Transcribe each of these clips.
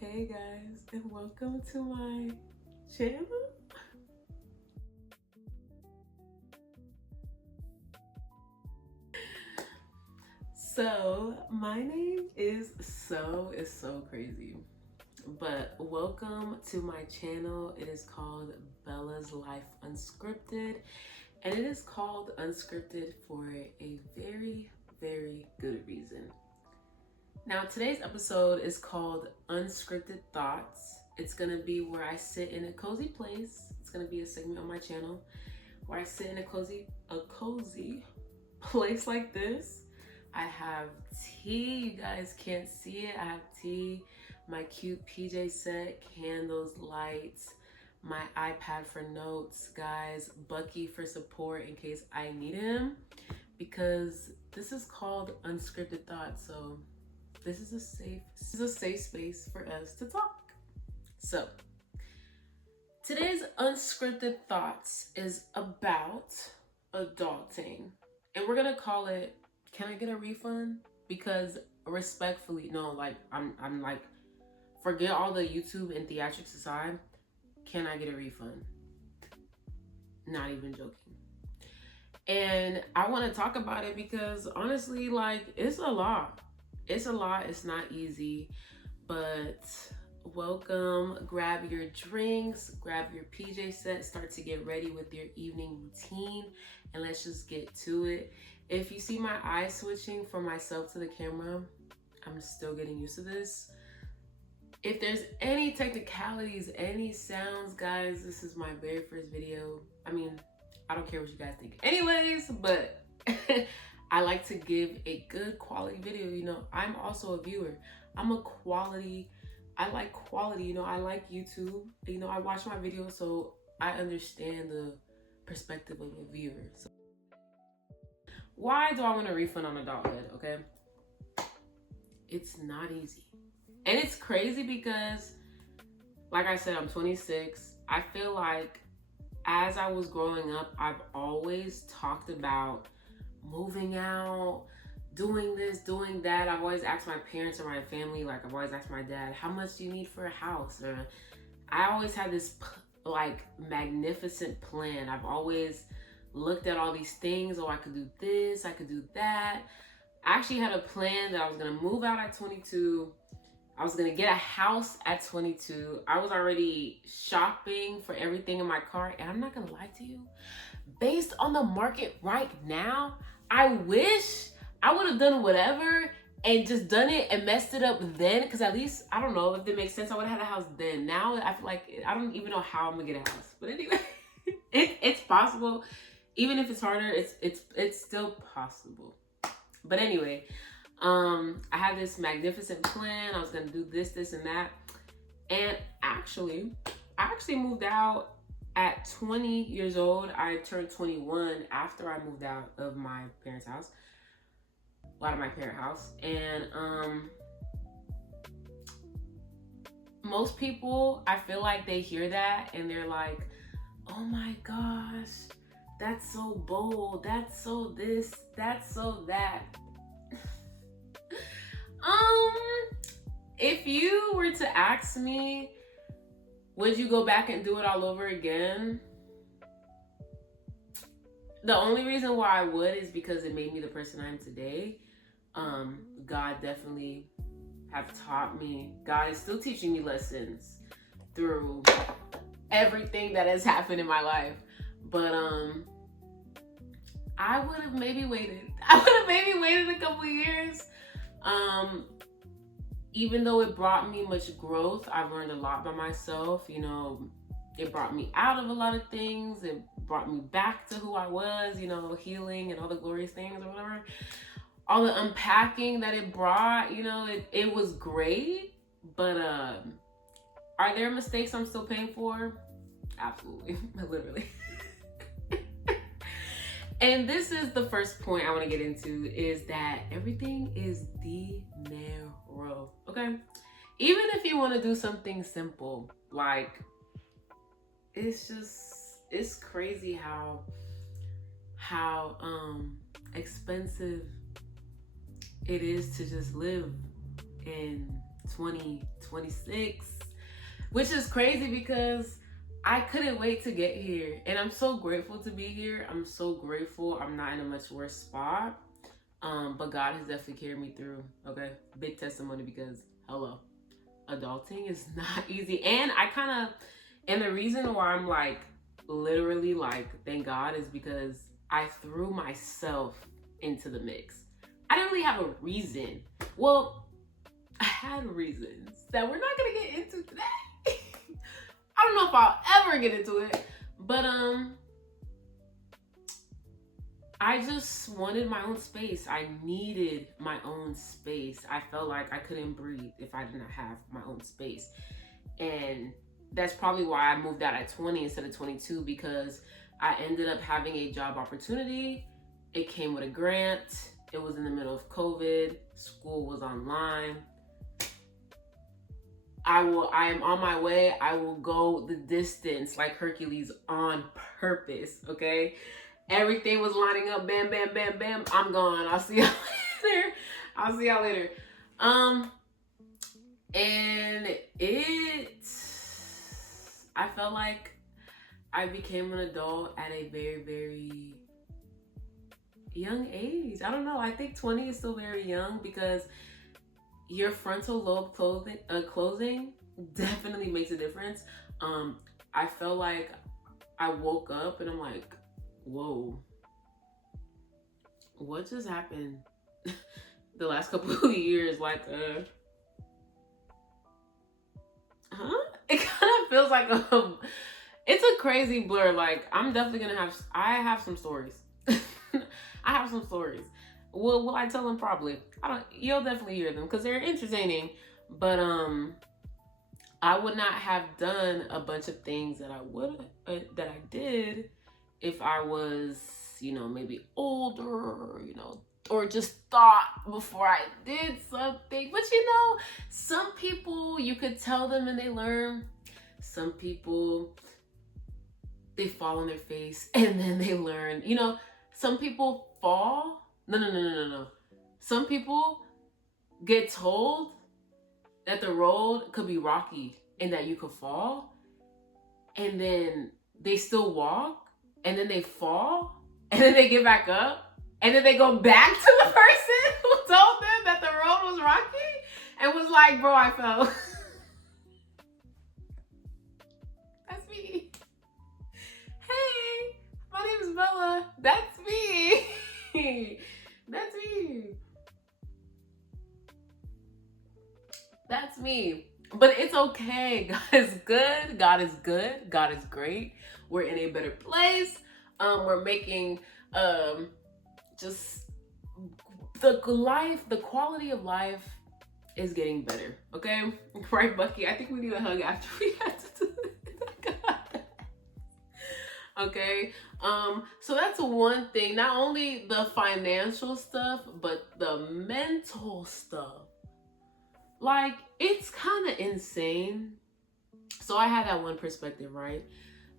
Hey guys, and welcome to my channel. So my name is so crazy, but welcome to my channel. It is called Bella's Life Unscripted, and it is called Unscripted for a very good reason. Now, today's episode is called Unscripted Thoughts. It's gonna be where I sit in a cozy place. It's gonna be a segment on my channel where I sit in a cozy place like this. I have tea. You guys can't see it. I have tea, my cute PJ set, candles, lights, my iPad for notes, guys, Bucky for support in case I need him, because this is called Unscripted Thoughts. So this is a safe space for us to talk. So today's Unscripted Thoughts is about adulting, and we're gonna call it "Can I Get a Refund?" Because respectfully, no, like I'm like, forget all the YouTube and theatrics aside, can I get a refund? Not even joking. And I want to talk about it because honestly, like, it's a lot. It's not easy, but welcome. Grab your drinks, grab your PJ set, start to get ready with your evening routine, and let's just get to it. If you see my eyes switching from myself to the camera, I'm still getting used to this. If there's any technicalities, any sounds, guys, this is my very first video. I mean, I don't care what you guys think anyways, but I like to give a good quality video. You know, I'm also a viewer. I like quality. You know, I like YouTube. You know, I watch my videos, so I understand the perspective of a viewer. So why do I want a refund on adulthood? Okay, it's not easy. And it's crazy because, like I said, I'm 26. I feel like as I was growing up, I've always talked about moving out, doing this, doing that. I've always asked my parents or my family, like I've always asked my dad, how much do you need for a house? Or I always had this like magnificent plan. I've always looked at all these things. Oh, I could do this, I could do that. I actually had a plan that I was gonna move out at 22. I was gonna get a house at 22. I was already shopping for everything in my cart. And I'm not gonna lie to you, based on the market right now, I wish I would have done whatever and just done it and messed it up then. Because at least, I don't know if it makes sense, I would have had a house then. Now I feel like I don't even know how I'm gonna get a house. But anyway, it's possible. Even if it's harder, it's still possible. But anyway, I had this magnificent plan. I was gonna do this and that. And I actually moved out at 20 years old. I turned 21 after I moved out of my parents' house. Out of my parent house. And most people, I feel like they hear that and they're like, oh my gosh, that's so bold, that's so this, that's so that. If you were to ask me, would you go back and do it all over again? The only reason why I would is because it made me the person I am today. God definitely have taught me. God is still teaching me lessons through everything that has happened in my life. But I would have maybe waited. A couple years. Even though it brought me much growth, I've learned a lot by myself. You know, it brought me out of a lot of things. It brought me back to who I was, you know, healing and all the glorious things or whatever. All the unpacking that it brought, you know, it was great. But are there mistakes I'm still paying for? Absolutely. Literally. And this is the first point I want to get into, is that everything is dinero, okay? Even if you want to do something simple, like, it's crazy how expensive it is to just live in 2026, which is crazy because I couldn't wait to get here. And I'm so grateful to be here. I'm so grateful I'm not in a much worse spot. But God has definitely carried me through. Okay. Big testimony because hello. Adulting is not easy. And and the reason why I'm like literally like thank God is because I threw myself into the mix. I didn't really have a reason. Well, I had reasons that we're not gonna get into today. I don't know if I'll ever get into it, but I just wanted my own space. I needed my own space. I felt like I couldn't breathe if I did not have my own space. And that's probably why I moved out at 20 instead of 22, because I ended up having a job opportunity. It came with a grant. It was in the middle of COVID. School was online. I am on my way. I will go the distance like Hercules on purpose, okay? Everything was lining up. Bam, bam, bam, bam. I'm gone. I'll see y'all later. And I felt like I became an adult at a very, very young age. I don't know. I think 20 is still very young because your frontal lobe closing definitely makes a difference. I felt like I woke up and I'm like, whoa, what just happened the last couple of years? Like, it kind of feels like it's a crazy blur. Like, I'm definitely gonna I have some stories. I have some stories. Will I tell them? Probably. You'll definitely hear them because they're entertaining. But I would not have done a bunch of things that I did if I was, maybe older, or just thought before I did something. But some people, you could tell them and they learn. Some people, they fall on their face and then they learn. Some people fall. No. Some people get told that the road could be rocky and that you could fall, and then they still walk, and then they fall, and then they get back up, and then they go back to the person who told them that the road was rocky and was like, bro, I fell. That's me. Hey, my name is Bella. That's me. That's me. That's me. But it's okay. God is good. God is good. God is great. We're in a better place. We're making just the quality of life is getting better. Okay? Right, Bucky? I think we need a hug after we had to do it. Okay? So that's one thing. Not only the financial stuff, but the mental stuff. Like, it's kind of insane. So I had that one perspective, right?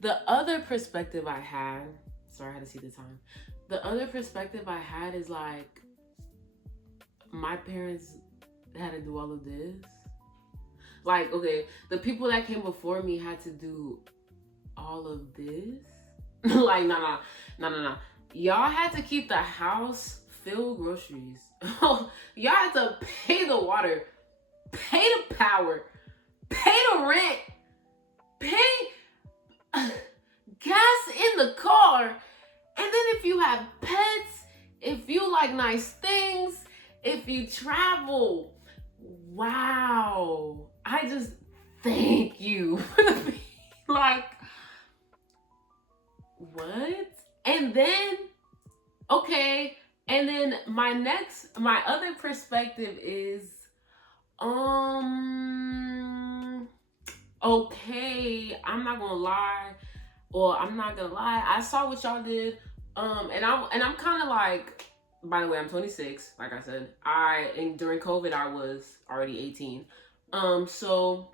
The other perspective I had, sorry, I had to see the time. The other perspective I had is like, my parents had to do all of this. Like, okay, the people that came before me had to do all of this. Like, no. Y'all had to keep the house, fill groceries. Y'all had to pay the water, pay the power, pay the rent, pay gas in the car. And then if you have pets, if you like nice things, if you travel, wow. I just thank you. Like, what? And then, okay. And then my other perspective is, okay, I'm not gonna lie. I saw what y'all did. And I'm kind of like, by the way, I'm 26. Like I said, during COVID, I was already 18. So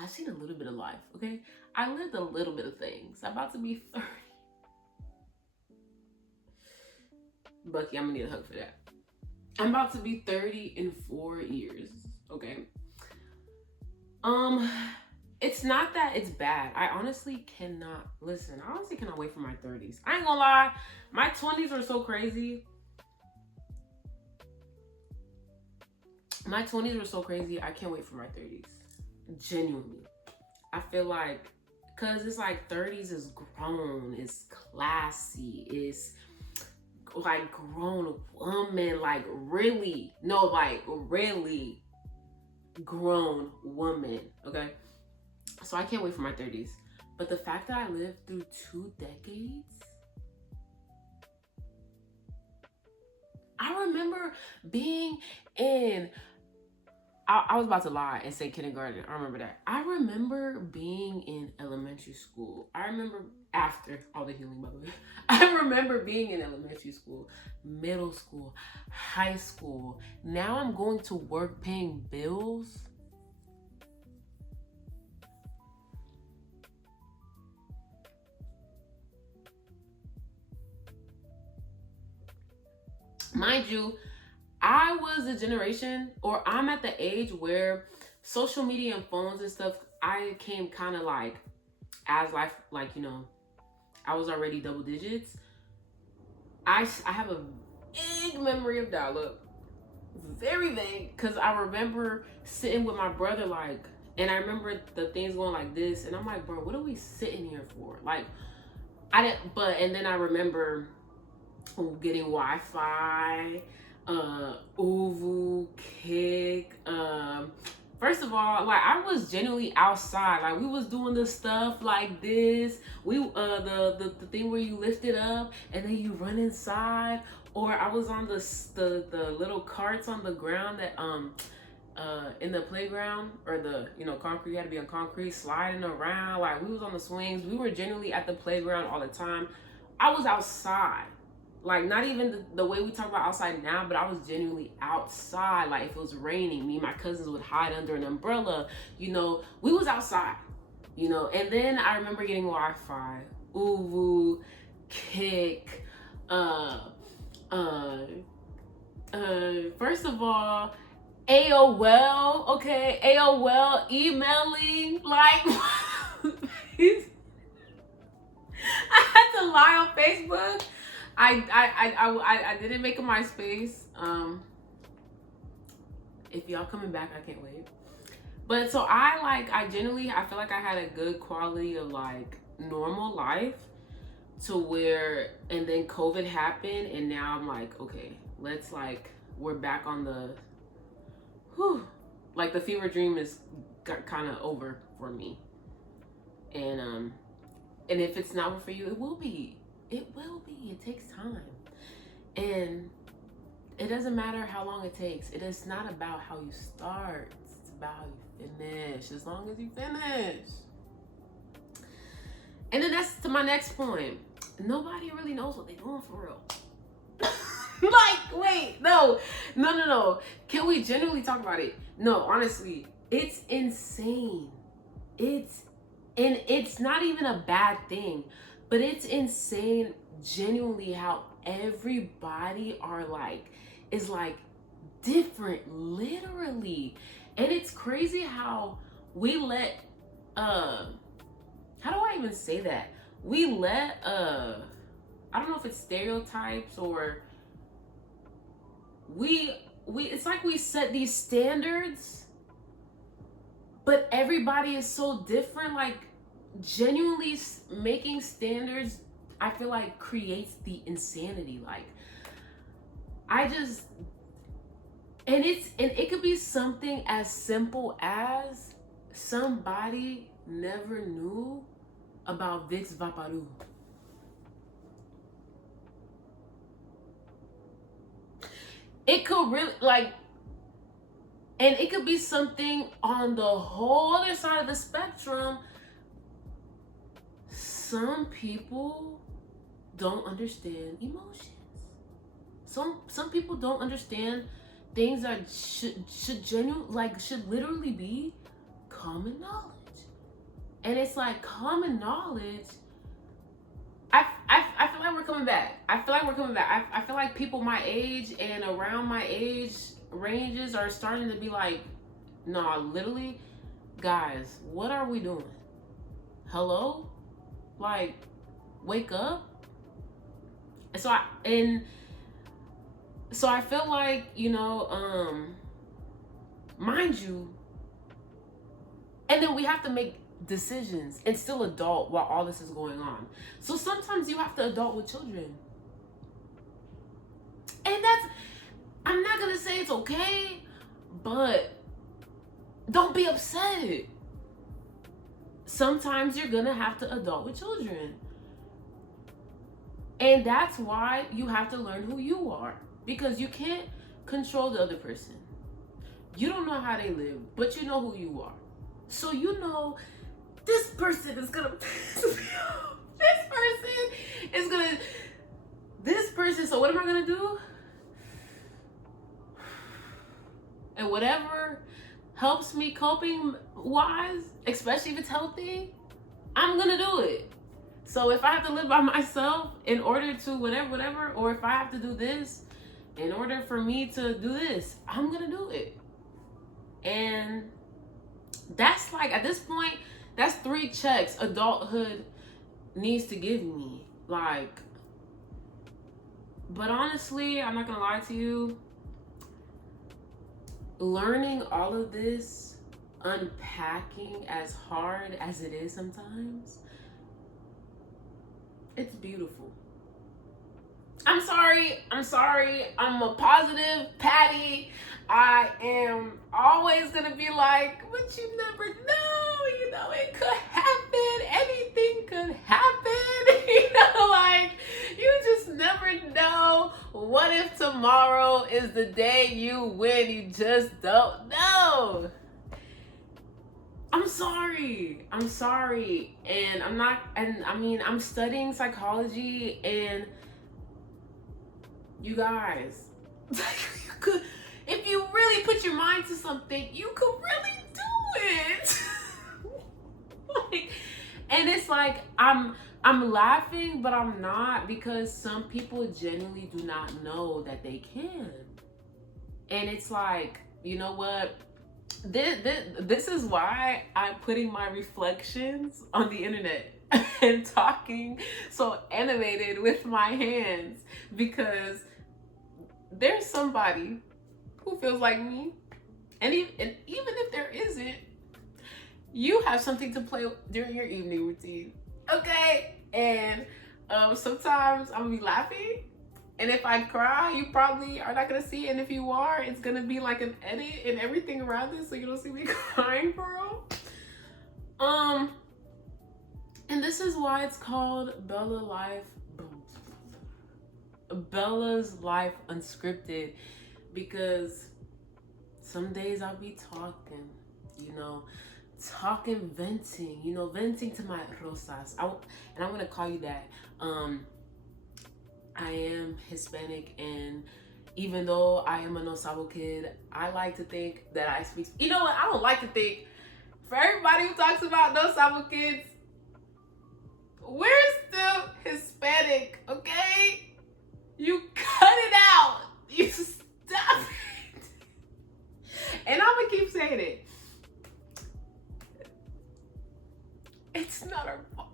I've seen a little bit of life. Okay, I lived a little bit of things. I'm about to be 30. Bucky, I'm gonna need a hug for that. I'm about to be 30 in 4 years. Okay. Um, it's not that it's bad. I honestly cannot listen. I honestly cannot wait for my 30s. I ain't gonna lie, my 20s are so crazy. My 20s were so crazy. I can't wait for my 30s. Genuinely. I feel like, cause it's like 30s is grown, it's classy, it's like grown woman, like really, no, like really grown woman. Okay. So I can't wait for my 30s. But the fact that I lived through 2 decades, I remember being in, I was about to lie and say kindergarten. I remember that. I remember being in elementary school. I remember after all the healing, by the way. I remember being in elementary school, middle school, high school. Now I'm going to work paying bills. Mind you, I was a generation, or I'm at the age where social media and phones and stuff, I came kind of like, as life, like, you know, I was already double digits. I have a vague memory of dial-up. Very vague, because I remember sitting with my brother, like, and I remember the things going like this, and I'm like, bro, what are we sitting here for? Like, I didn't, but, and then I remember getting Wi-Fi, Uvu, Kick. First of all, like I was genuinely outside. Like we was doing the stuff like this. We the thing where you lift it up and then you run inside. Or I was on the little carts on the ground that in the playground, or the, you know, concrete, you had to be on concrete, sliding around. Like we was on the swings. We were generally at the playground all the time. I was outside. Like, not even the way we talk about outside now, but I was genuinely outside. Like, if it was raining, me and my cousins would hide under an umbrella. You know, we was outside, you know. And then I remember getting Wi-Fi, Uvu, Kick, first of all, AOL, okay, AOL, emailing, like, I had to lie on Facebook. I didn't make a MySpace. If y'all coming back, I can't wait. But so I genuinely, I feel like I had a good quality of like normal life, to where, and then COVID happened, and now I'm like, okay, let's like, we're back on the, whew, like the fever dream is kind of over for me. And if it's not for you, it will be. It will be. It takes time. And it doesn't matter how long it takes. It is not about how you start. It's about how you finish. As long as you finish. And then that's to my next point. Nobody really knows what they're doing for real. Like, wait, no. Can we genuinely talk about it? No, honestly, it's insane. It's not even a bad thing. But it's insane, genuinely, how everybody is like different, literally. And it's crazy how we let, how do I even say that? We let, I don't know if it's stereotypes, or it's like we set these standards, but everybody is so different. Like, genuinely making standards, I feel like, creates the insanity. Like, and it could be something as simple as somebody never knew about Vicks Vaporub. It could really, like, and it could be something on the whole other side of the spectrum. Some people don't understand emotions. Some people don't understand things that should literally be common knowledge. And it's like common knowledge. I feel like we're coming back. I feel like people my age and around my age ranges are starting to be like, nah, literally, Guys, what are we doing? Hello? Like, wake up. And so I feel like, mind you, and then we have to make decisions and still adult while all this is going on. So sometimes you have to adult with children. And I'm not gonna say it's okay, but don't be upset. Sometimes you're gonna have to adult with children. And that's why you have to learn who you are. Because you can't control the other person. You don't know how they live, but you know who you are. So you know this person is gonna piss me off. This person, so what am I gonna do? And whatever helps me coping wise, especially if it's healthy, I'm gonna do it. So if I have to live by myself in order to whatever, or if I have to do this in order for me to do this, I'm gonna do it. And that's like, at this point, that's 3 checks adulthood needs to give me. Like, but honestly, I'm not gonna lie to you, learning all of this, unpacking as hard as it is sometimes, it's beautiful. I'm sorry. I'm a positive Patty. I am always gonna be like, but you never know, it could happen. Anything could happen. Like, you just never know. What if tomorrow is the day you win? You just don't know. I'm sorry. And I'm studying psychology, and you guys, if you really put your mind to something, you could really do it. And it's like, I'm laughing, but I'm not, because some people genuinely do not know that they can. And it's like, you know what? This is why I'm putting my reflections on the internet and talking so animated with my hands, because there's somebody who feels like me, and even if there isn't, you have something to play during your evening routine, okay? And sometimes I'm gonna be laughing, and if I cry, you probably are not gonna see it, and if you are, it's gonna be like an edit and everything around it, so you don't see me crying for real. And this is why it's called Bella's Life Unscripted, because some days I'll be talking, venting to my rosas. And I'm gonna call you that. I am Hispanic, and even though I am a No Sabo kid, I like to think that I speak. You know what? I don't like to think. For everybody who talks about No Sabo kids, we're still Hispanic, okay? You cut it out. You stop it. And I'm gonna keep saying it. It's not our fault.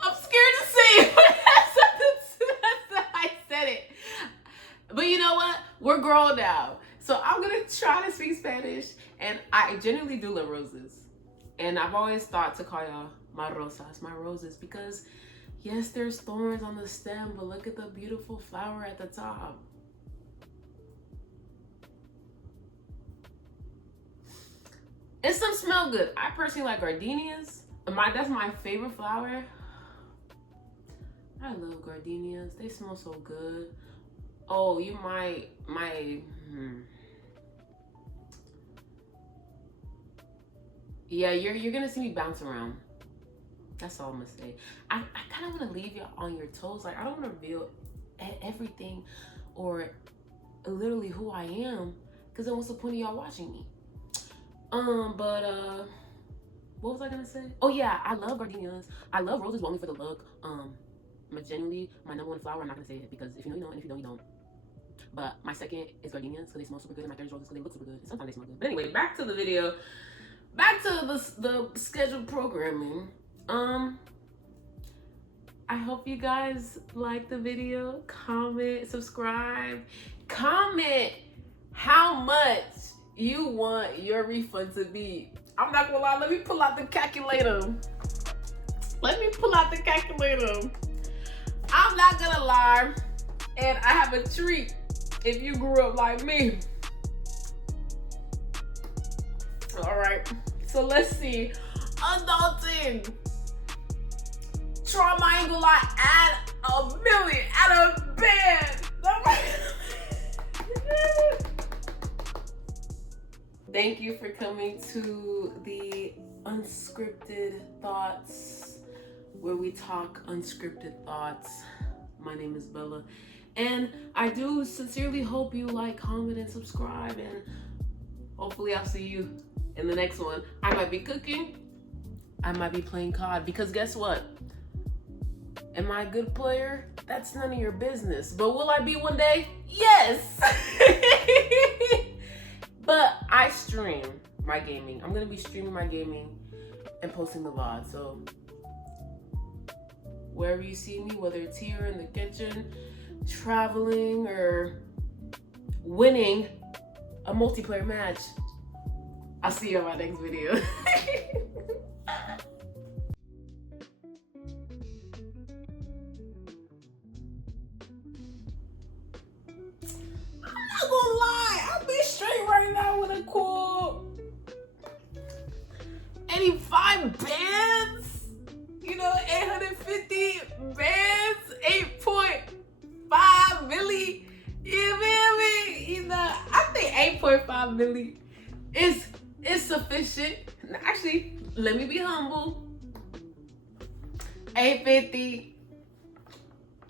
I'm scared to say it, but I said it. But you know what? We're grown now. So I'm gonna try to speak Spanish, and I genuinely do love roses. And I've always thought to call y'all my rosas, my roses, because yes, there's thorns on the stem, but look at the beautiful flower at the top. And some smell good. I personally like gardenias. That's my favorite flower. I love gardenias. They smell so good. Oh, you might, Yeah, you're gonna see me bounce around. That's all I'm gonna say. I kind of want to leave you on your toes. Like, I don't want to reveal everything or literally who I am, because then what's the point of y'all watching me? But what was I gonna say? Oh yeah, I love gardenias. I love roses, but only for the look. Genuinely, my number 1 flower, I'm not gonna say it, because if you know, you know, and if you don't, you don't. But my second is gardenias, because they smell super good, and my third is roses, because they look super good, and sometimes they smell good. But anyway, back to the video. back to the scheduled programming. I hope you guys like the video. Comment, subscribe. Comment how much you want your refund to be. I'm not gonna lie, let me pull out the calculator. I'm not gonna lie, and I have a treat if you grew up like me. All right, so let's see. Adulting. Trauma ain't gonna lie, add $1 million out of bed. Thank you for coming to the Unscripted Thoughts, where we talk unscripted thoughts. My name is Bella, and I do sincerely hope you like, comment, and subscribe, and hopefully I'll see you in the next one. I might be cooking, I might be playing COD, because guess what? Am I a good player? That's none of your business. But will I be one day? Yes! But I stream my gaming. I'm gonna be streaming my gaming and posting the VOD. So wherever you see me, whether it's here in the kitchen, traveling, or winning a multiplayer match, I'll see you in my next video. I'm not gonna lie, I'll be straight right now with a cool 85 bands, 850 bands, 8.5 milli, you feel me? I think 8.5 milli is sufficient. Actually, let me be humble. 850